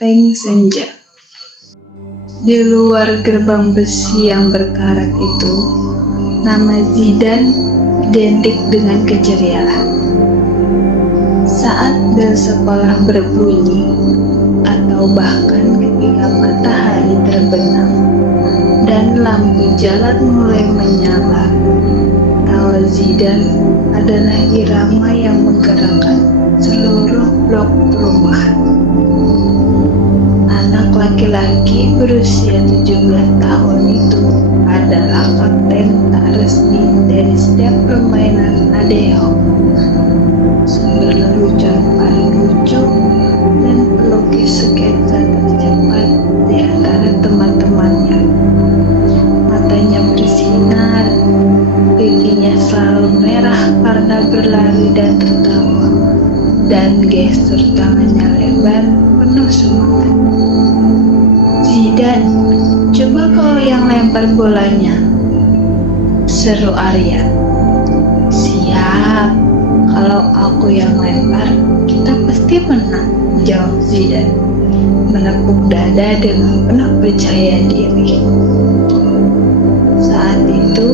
topeng senja. Di luar gerbang besi yang berkarat itu, nama Zidane identik dengan keceriaan. Saat bel sekolah berbunyi, atau bahkan ketika matahari terbenam dan lampu jalan mulai menyala, tawa Zidane adalah irama yang menggerakkan seluruh blok perumahan. Anak laki-laki berusia 17 tahun itu adalah kapten tak resmi dari setiap permainan Adeo. Sumber lelucon paling lucu dan pelukis sketsa tercepat di antara teman-temannya. Matanya bersinar, pipinya selalu merah karena berlari dan tertawa, dan gestur tangannya lebar penuh semangat. Zidane, coba kau yang lempar bolanya, seru Arya. Siap, kalau aku yang lempar, kita pasti menang, jawab Zidane, menepuk dada dengan penuh percaya diri. Saat itu,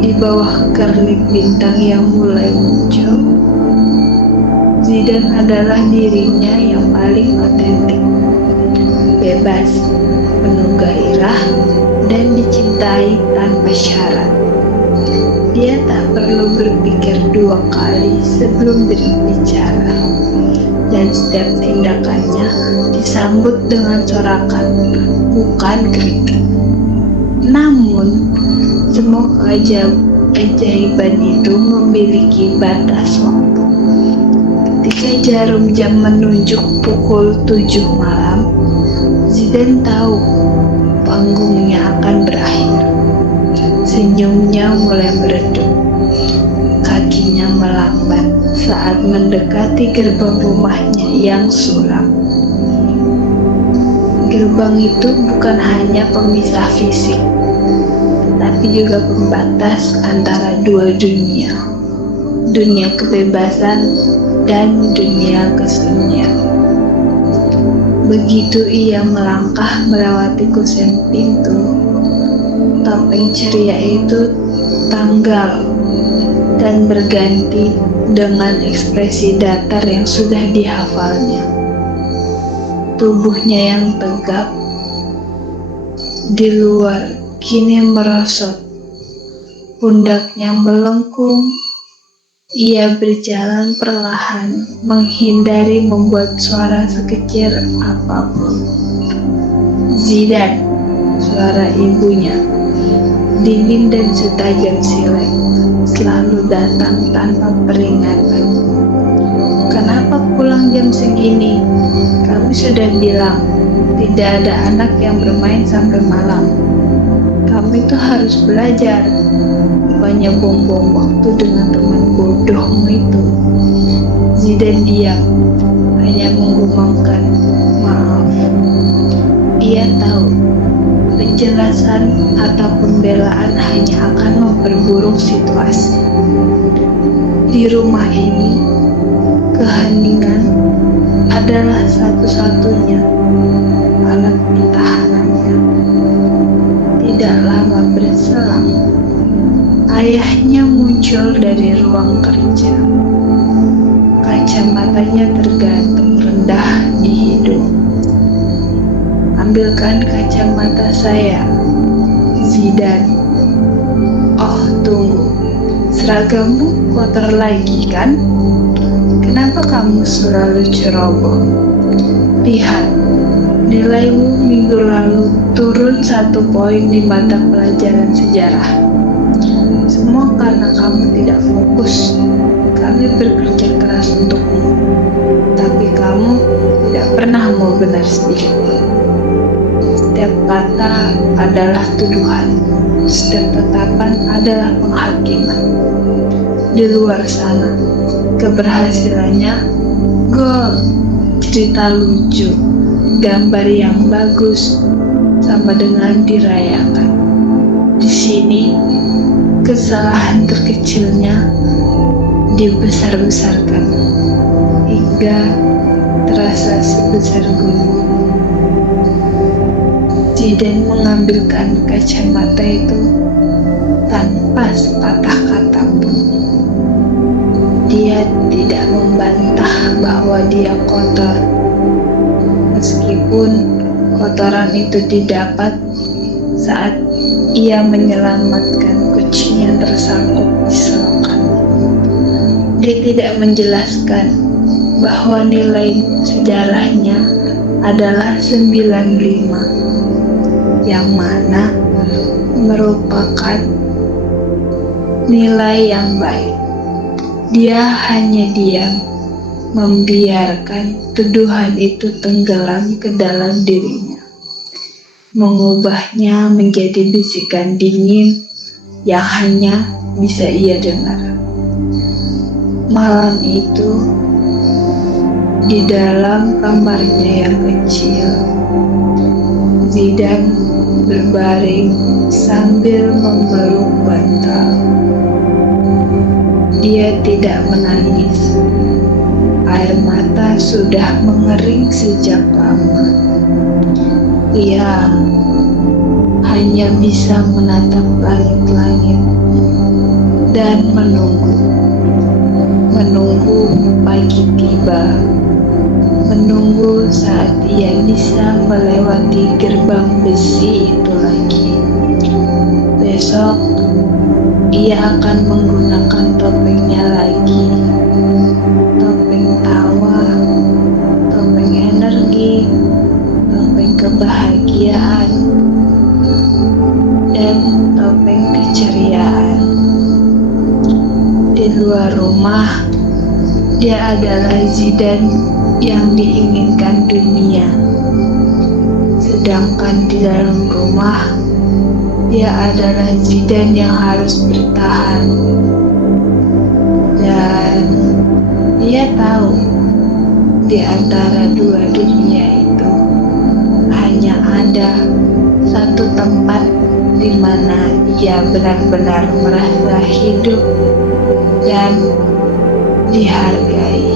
di bawah kerlip bintang yang mulai muncul, Zidane adalah dirinya yang paling otentik, bebas, penuh gairah, dan dicintai tanpa syarat. Dia tak perlu berpikir dua kali sebelum berbicara, dan setiap tindakannya disambut dengan sorakan, bukan kritik. Namun, semua keajaiban itu memiliki batas waktu. Ketika jarum jam menunjuk pukul 7 malam, Zidane tahu panggungnya akan berakhir. Senyumnya mulai meredup. Kakinya melambat saat mendekati gerbang rumahnya yang suram. Gerbang itu bukan hanya pemisah fisik, tetapi juga pembatas antara dua dunia. Dunia kebebasan dan dunia kesunyian. Begitu ia melangkah melewati kusen pintu, topeng ceria itu tanggal dan berganti dengan ekspresi datar yang sudah dihafalnya. Tubuhnya yang tegap di luar kini merosot, pundaknya melengkung. Ia berjalan perlahan, menghindari membuat suara sekecil apapun. Zidane, suara ibunya, dingin dan setajam silet, selalu datang tanpa peringatan. Kenapa pulang jam segini? Kamu sudah bilang, tidak ada anak yang bermain sampai malam. Kamu itu harus belajar, bukannya buang-buang waktu dengan teman bodohmu itu. Zidane diam, hanya menggumamkan maaf. Ia tahu penjelasan atau pembelaan hanya akan memperburuk situasi. Di rumah ini, keheningan adalah satu-satunya alat pertahanannya. Tidak lama berselang, ayahnya muncul dari ruang kerja. Kacamatanya tergantung rendah di hidung. Ambilkan kacamata saya, Zidane. Oh, tunggu. Seragammu kotor lagi kan? Kenapa kamu selalu ceroboh? Lihat, nilaimu minggu lalu turun 1 poin di mata pelajaran sejarah. Semua karena kamu tidak fokus. Kami bekerja keras untukmu, tapi kamu tidak pernah mau benar sedikit. Setiap kata adalah tuduhan, setiap tatapan adalah penghakiman. Di luar sana, keberhasilannya gol, cerita lucu, gambar yang bagus, sama dengan dirayakan. Di sini, kesalahan terkecilnya dibesar-besarkan hingga terasa sebesar gunung. Zidane mengambilkan kacamata itu tanpa sepatah kata pun. Dia tidak membantah bahwa dia kotor, meskipun kotoran itu didapat saat ia menyelamatkan kucing yang tersangkut di selokan. Dia tidak menjelaskan bahwa nilai sejarahnya adalah 95, yang mana merupakan nilai yang baik. Dia hanya diam, membiarkan tuduhan itu tenggelam ke dalam dirinya, mengubahnya menjadi bisikan dingin yang hanya bisa ia dengar. Malam itu, di dalam kamarnya yang kecil, Zidane berbaring sambil memeluk bantal. Dia tidak menangis. Air mata sudah mengering sejak lama. Ia hanya bisa menatap langit-langit dan menunggu pagi tiba, menunggu saat ia bisa melewati gerbang besi itu lagi. Besok ia akan menggunakan topengnya lagi, topeng tawa, topeng energi, topeng kebahagiaan, dan topeng keceriaan. Di luar rumah, dia adalah Zidane yang diinginkan dunia. Sedangkan di dalam rumah, dia adalah Zidane yang harus bertahan. Dan dia tahu di antara dua dunia itu hanya ada satu tempat di mana ia benar-benar merasa hidup dan dihargai.